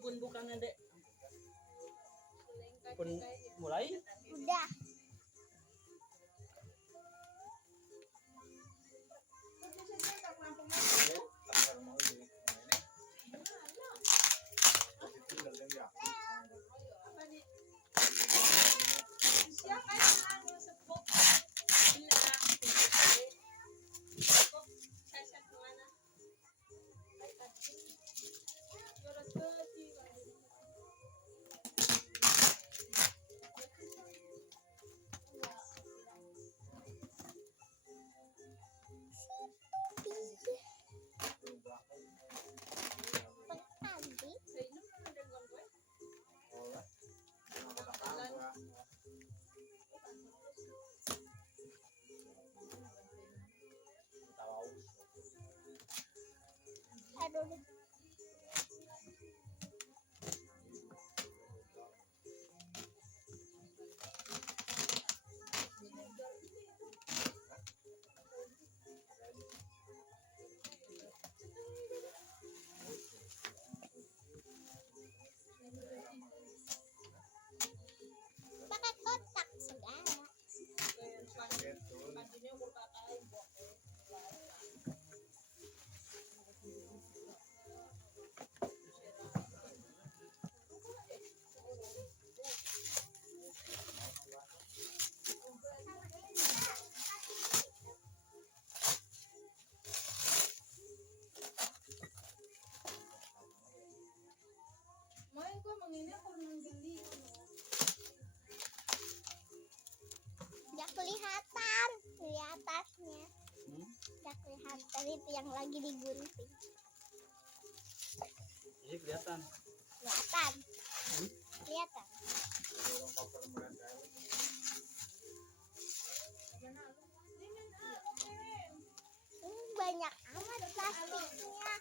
Pun bukan Dek. Pun mulai? Udah. Aduh. Pakai kotak segala. Nggak kelihatan di atasnya. Nggak kelihatan itu yang lagi digunting. Ini kelihatan. Kelihatan. Kelihatan. Banyak amat plastiknya.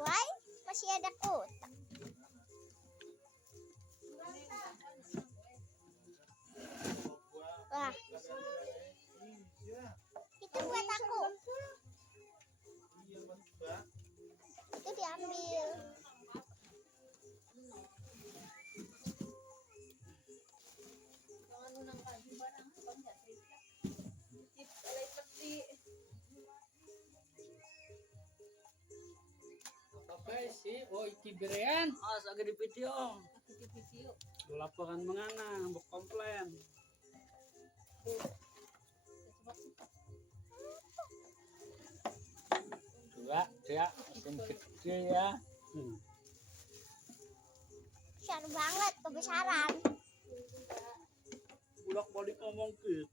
Why? Masih ada kotak. Wah. Itu buat aku. Itu diambil. Apa sih? Oh, iki berean. Saged di video. Laporan mengana, mbok komplain. Dua, ya, yang gede ya. Besar banget kebesaran. Bolak-balik ngomong gitu.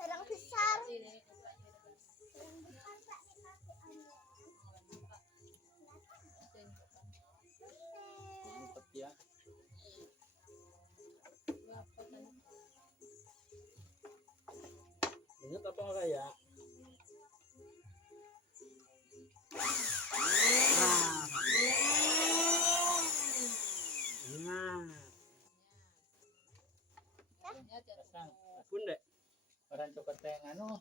Barang besar. Mantap ya. Ingat apa enggak ya? Pun dek. Orang cokot teh anu